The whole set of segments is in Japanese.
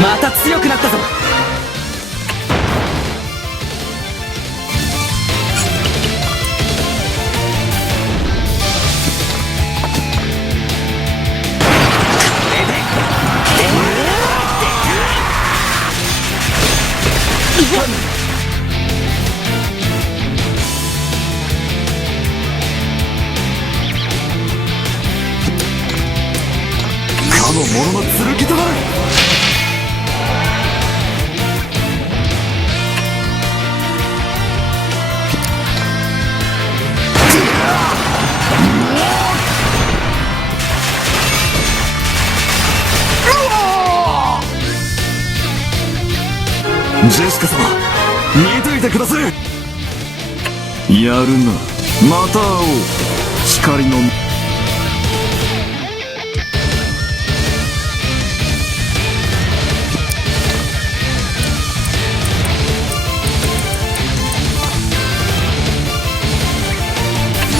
また強くなったぞ。かの者の剣となる。ジェシカ様、見といてください。やるな、また会おう。光の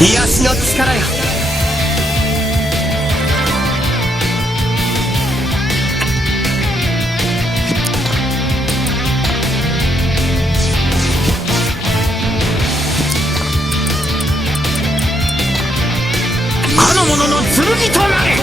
癒しの力よ。かの者の剣となれ。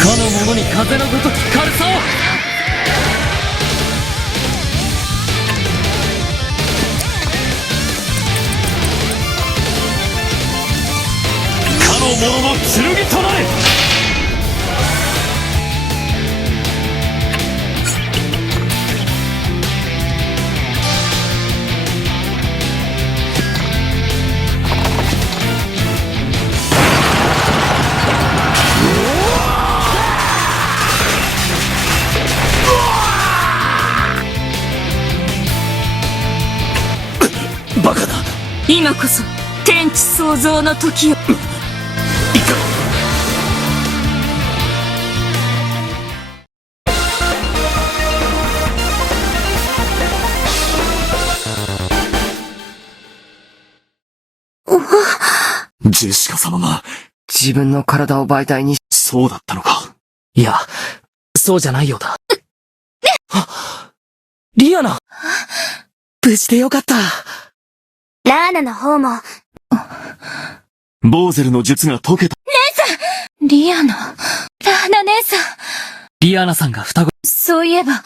かの者に風のごとき軽さを。かの者の剣となれ。バカだ。今こそ天地創造の時よ。いかジェシカ様が。自分の体を媒体に。そうだったのか。いや、そうじゃないようだ。リアナ、無事でよかった。ラーナの方も。ボーゼルの術が解けた。リアナ、ラーナ姉さん。リアナさんが双子。そういえば、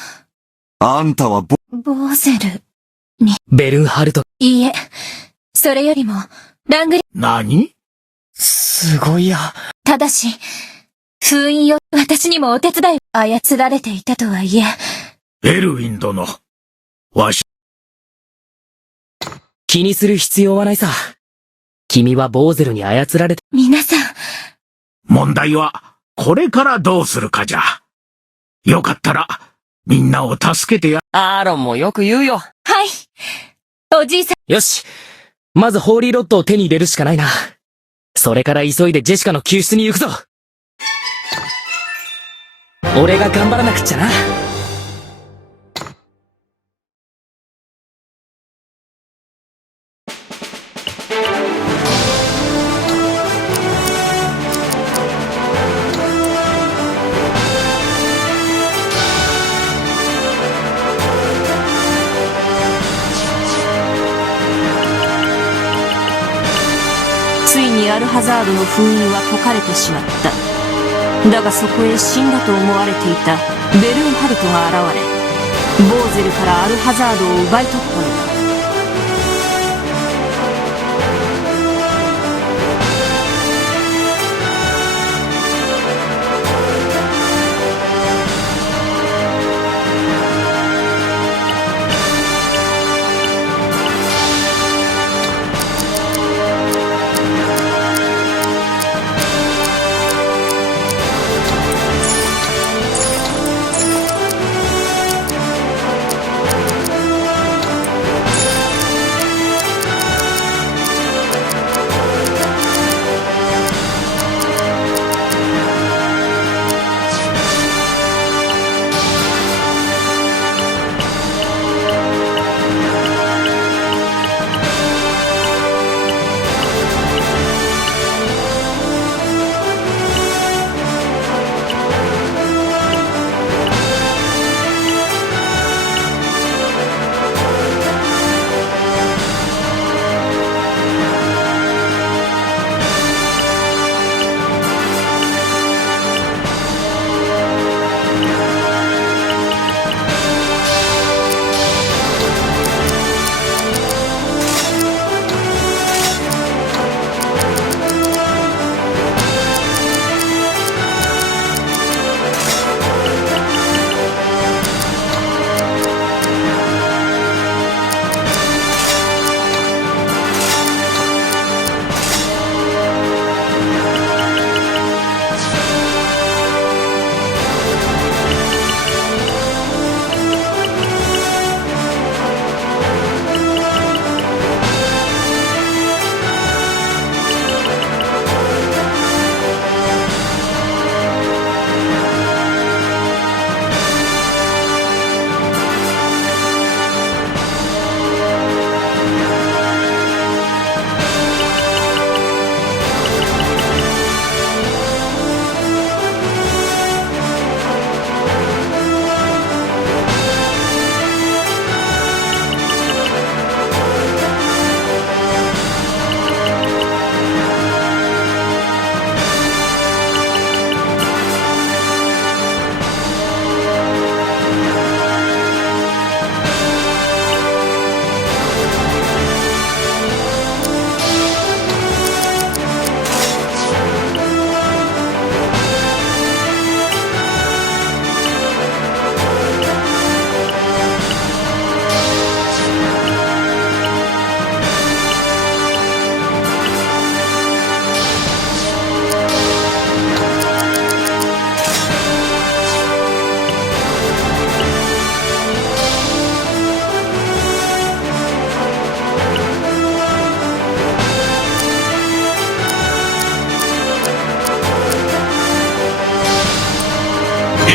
あんたはボーゼル。ベルンハルト。いいえ、それよりも、ラングリ、何？すごいや。ただし、封印よ、私にもお手伝い、操られていたとはいえ。エルウィン殿、わし、気にする必要はないさ。君はボーゼルに操られて。皆さん、問題は、これからどうするかじゃ。よかったら、みんなを助けてや。アーロンもよく言うよ。はい。おじいさん、よし。まずホーリーロッドを手に入れるしかないな。それから急いでジェシカの救出に行くぞ。俺が頑張らなくっちゃな。ついにアルハザードの封印は解かれてしまった。だがそこへ死んだと思われていたベルンハルトが現れ、ボーゼルからアルハザードを奪い取ったのだ。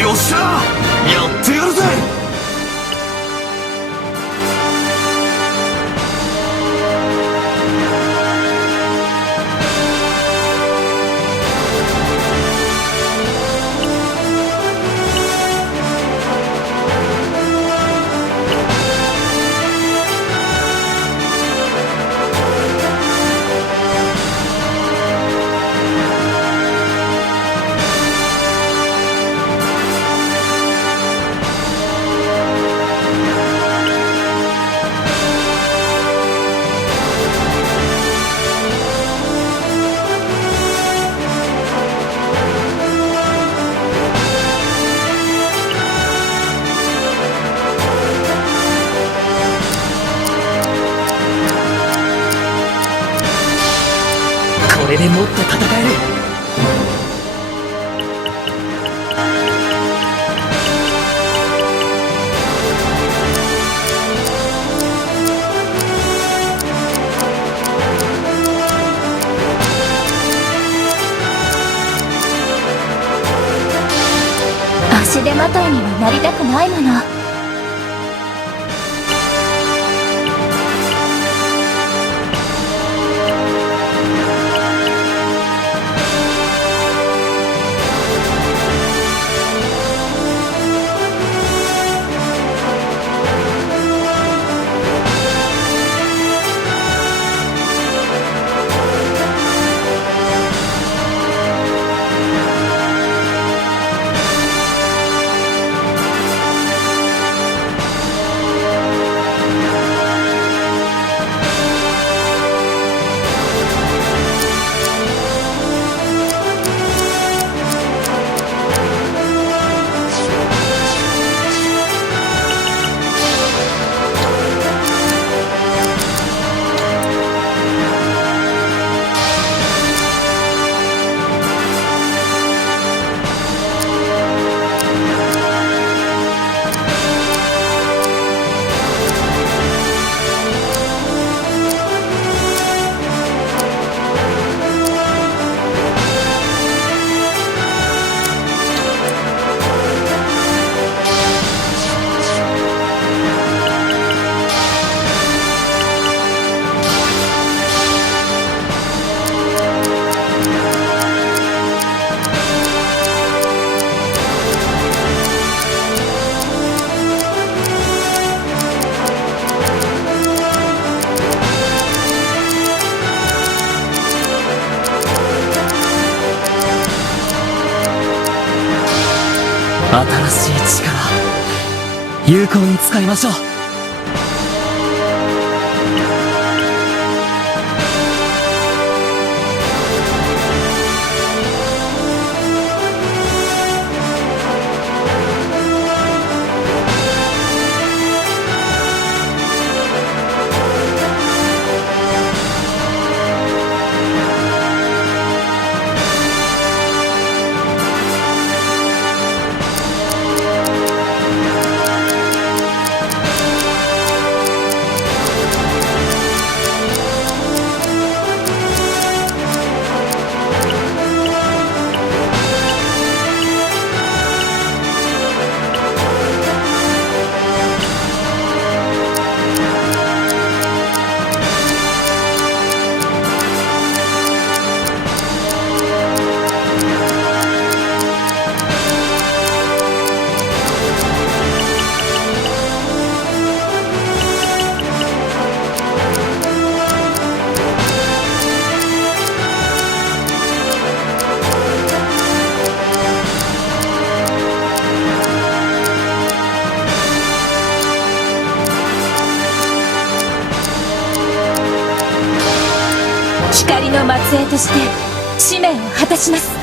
よっしゃやってやるぜ。これでもっと戦える。足手まといにはなりたくないもの。新しい力有効に使いましょう。光の末裔として使命を果たします。